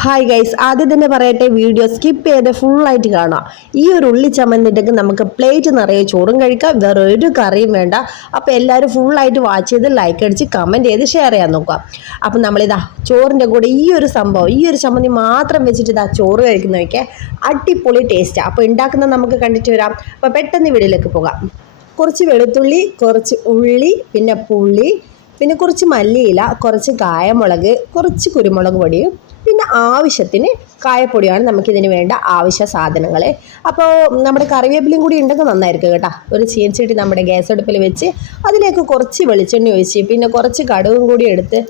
Hi guys, ആദ്യം തന്നെ പറയട്ടെ, വീഡിയോ സ്കിപ്പ് ചെയ്ത് ഫുള്ളായിട്ട് കാണാം. ഈ ഒരു ഉള്ളി ചമ്മന്തിണ്ടെങ്കിൽ നമുക്ക് പ്ലേറ്റ് നിറയെ ചോറും കഴിക്കാം, വേറെ ഒരു കറിയും വേണ്ട. അപ്പോൾ എല്ലാവരും ഫുള്ളായിട്ട് വാച്ച് ചെയ്ത് ലൈക്ക് അടിച്ച് കമൻറ്റ് ചെയ്ത് ഷെയർ ചെയ്യാൻ നോക്കുക. അപ്പം നമ്മളിതാ ചോറിൻ്റെ കൂടെ ഈ ഒരു സംഭവം, ഈ ഒരു ചമ്മന്തി മാത്രം വെച്ചിട്ട് ഇതാ ചോറ് കഴിക്കുന്നതൊക്കെ അടിപൊളി ടേസ്റ്റാണ്. അപ്പോൾ ഉണ്ടാക്കുന്നത് നമുക്ക് കണ്ടിട്ട് വരാം. അപ്പോൾ പെട്ടെന്ന് വീഡിയോയിലേക്ക് പോകാം. കുറച്ച് വെളുത്തുള്ളി, കുറച്ച് ഉള്ളി, പിന്നെ പുളി, പിന്നെ കുറച്ച് മല്ലിയില, കുറച്ച് കായമുളക്, കുറച്ച് കുരുമുളക് പൊടിയും, പിന്നെ ആവശ്യത്തിന് കായപ്പൊടിയാണ് നമുക്കിതിന് വേണ്ട ആവശ്യ സാധനങ്ങൾ. അപ്പോൾ നമ്മുടെ കറിവേപ്പിലയും കൂടി ഉണ്ടെങ്കിൽ നന്നായിരിക്കും കേട്ടോ. ഒരു ചീനച്ചട്ടി നമ്മുടെ ഗ്യാസ് അടുപ്പിൽ വെച്ച് അതിലേക്ക് കുറച്ച് വെളിച്ചെണ്ണ ഒഴിച്ച് പിന്നെ കുറച്ച് കടുകും കൂടി എടുത്ത്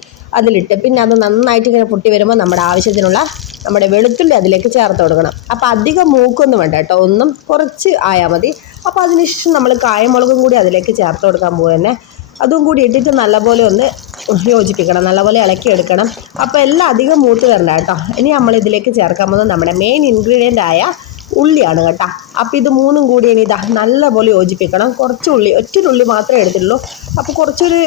അതിലിട്ട് പിന്നെ അത് നന്നായിട്ട് ഇങ്ങനെ പൊട്ടി വരുമ്പോൾ നമ്മുടെ ആവശ്യത്തിനുള്ള നമ്മുടെ വെളുത്തുള്ളി അതിലേക്ക് ചേർത്ത് കൊടുക്കണം. അപ്പോൾ അധികം മൂക്കൊന്നും വേണ്ട കേട്ടോ, ഒന്നും കുറച്ച് ആയാൽ മതി. അപ്പോൾ അതിനുശേഷം നമ്മൾ കായമുളകും കൂടി അതിലേക്ക് ചേർത്ത് കൊടുക്കാൻ പോകുന്നത്. അതും കൂടി ഇട്ടിട്ട് നല്ലപോലെ ഒന്ന് യോജിപ്പിക്കണം, നല്ലപോലെ ഇളക്കിയെടുക്കണം. അപ്പോൾ എല്ലാം അധികം മൂത്ത് വരണ്ട കേട്ടോ. ഇനി നമ്മൾ ഇതിലേക്ക് ചേർക്കാൻ പോകുന്നത് നമ്മുടെ മെയിൻ ഇൻഗ്രീഡിയൻ്റ് ആയ ഉള്ളിയാണ് കേട്ടോ. അപ്പോൾ ഇത് മൂന്നും കൂടി ഇനി ഇതാ നല്ലപോലെ യോജിപ്പിക്കണം. കുറച്ച് ഉള്ളി, ഒറ്റൊരു ഉള്ളി മാത്രമേ എടുത്തിട്ടുള്ളൂ. അപ്പോൾ കുറച്ചൊരു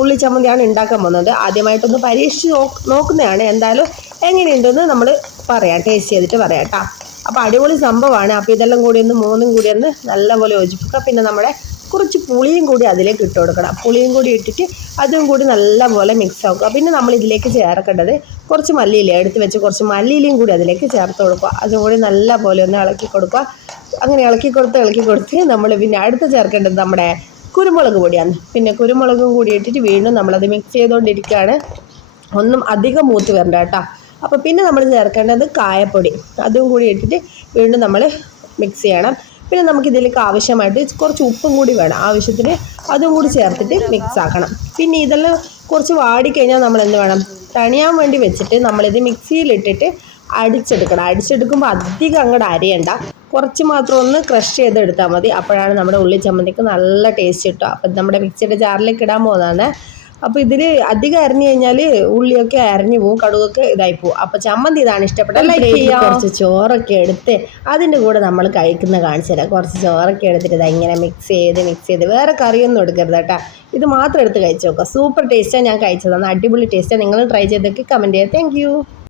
ഉള്ളി ചമ്മന്തിയാണ് ഉണ്ടാക്കാൻ പോകുന്നത്. ആദ്യമായിട്ടൊന്ന് പരീക്ഷിച്ച് നോക്കുന്നതാണ്. എന്തായാലും എങ്ങനെയുണ്ടെന്ന് നമ്മൾ പറയാം, ടേസ്റ്റ് ചെയ്തിട്ട് പറയാം കേട്ടോ. അപ്പോൾ അടിപൊളി സംഭവമാണ്. അപ്പോൾ ഇതെല്ലാം കൂടി ഒന്ന് മൂന്നും കൂടി ഒന്ന് നല്ലപോലെ യോജിപ്പിക്കുക. പിന്നെ നമ്മുടെ കുറച്ച് പുളിയും കൂടി അതിലേക്ക് ഇട്ട് കൊടുക്കണം. പുളിയും കൂടി ഇട്ടിട്ട് അതും കൂടി നല്ലപോലെ മിക്സ് ആക്കുക. പിന്നെ നമ്മൾ ഇതിലേക്ക് ചേർക്കേണ്ടത് കുറച്ച് മല്ലിയില, എടുത്ത് വെച്ച് കുറച്ച് മല്ലിയിലയും കൂടി അതിലേക്ക് ചേർത്ത് കൊടുക്കുക. അതും കൂടി നല്ലപോലെ ഒന്ന് ഇളക്കി കൊടുക്കുക. അങ്ങനെ ഇളക്കി കൊടുത്ത് നമ്മൾ പിന്നെ അടുത്ത് ചേർക്കേണ്ടത് നമ്മുടെ കുരുമുളക് പൊടിയാണ്. പിന്നെ കുരുമുളകും കൂടി ഇട്ടിട്ട് വീണ്ടും നമ്മളത് മിക്സ് ചെയ്തുകൊണ്ടിരിക്കുകയാണ്. ഒന്നും അധികം മൂത്ത് വരണ്ട കേട്ടോ. അപ്പോൾ പിന്നെ നമ്മൾ ചേർക്കേണ്ടത് കായപ്പൊടി, അതും കൂടി ഇട്ടിട്ട് വീണ്ടും നമ്മൾ മിക്സ് ചെയ്യണം. പിന്നെ നമുക്കിതിലേക്ക് ആവശ്യമായിട്ട് കുറച്ച് ഉപ്പും കൂടി വേണം ആവശ്യത്തിന്, അതും കൂടി ചേർത്തിട്ട് മിക്സ് ആക്കണം. പിന്നെ ഇതെല്ലാം കുറച്ച് വാടിക്കഴിഞ്ഞാൽ നമ്മൾ എന്ത് വേണം, തണിയാൻ വേണ്ടി വെച്ചിട്ട് നമ്മളിത് മിക്സിയിലിട്ടിട്ട് അടിച്ചെടുക്കണം. അടിച്ചെടുക്കുമ്പോൾ അധികം അങ്ങോട്ട് അരിയണ്ട, കുറച്ച് മാത്രം ഒന്ന് ക്രഷ് ചെയ്തെടുത്താൽ മതി. അപ്പോഴാണ് നമ്മുടെ ഉള്ളി ചമ്മന്തിക്ക് നല്ല ടേസ്റ്റ് കിട്ടുക. അപ്പം നമ്മുടെ മിക്സിയുടെ ജാറിലേക്ക് ഇടാൻ പോകുന്നതാണ്. അപ്പോൾ ഇതിൽ അധികം അരിഞ്ഞു കഴിഞ്ഞാൽ ഉള്ളിയൊക്കെ അരിഞ്ഞു പോവും, കടുകൊക്കെ ഇതായി പോവും. അപ്പോൾ ചമ്മന്തി ഇതാണ് ഇഷ്ടപ്പെട്ടത്. കുറച്ച് ചോറൊക്കെ എടുത്ത് അതിൻ്റെ കൂടെ നമ്മൾ കഴിക്കുന്ന കാണിച്ചു തരാം. കുറച്ച് ചോറൊക്കെ എടുത്തിട്ട് ഇങ്ങനെ മിക്സ് ചെയ്ത് വേറെ കറിയൊന്നും എടുക്കരുത് കേട്ടോ. ഇത് മാത്രം എടുത്ത് കഴിച്ച് നോക്കുക. സൂപ്പർ ടേസ്റ്റാണ്. ഞാൻ കഴിച്ചതാണ്, അടിപൊളി ടേസ്റ്റാണ്. നിങ്ങൾ ട്രൈ ചെയ്തൊക്കെ കമൻറ്റ് ചെയ്യാം. താങ്ക്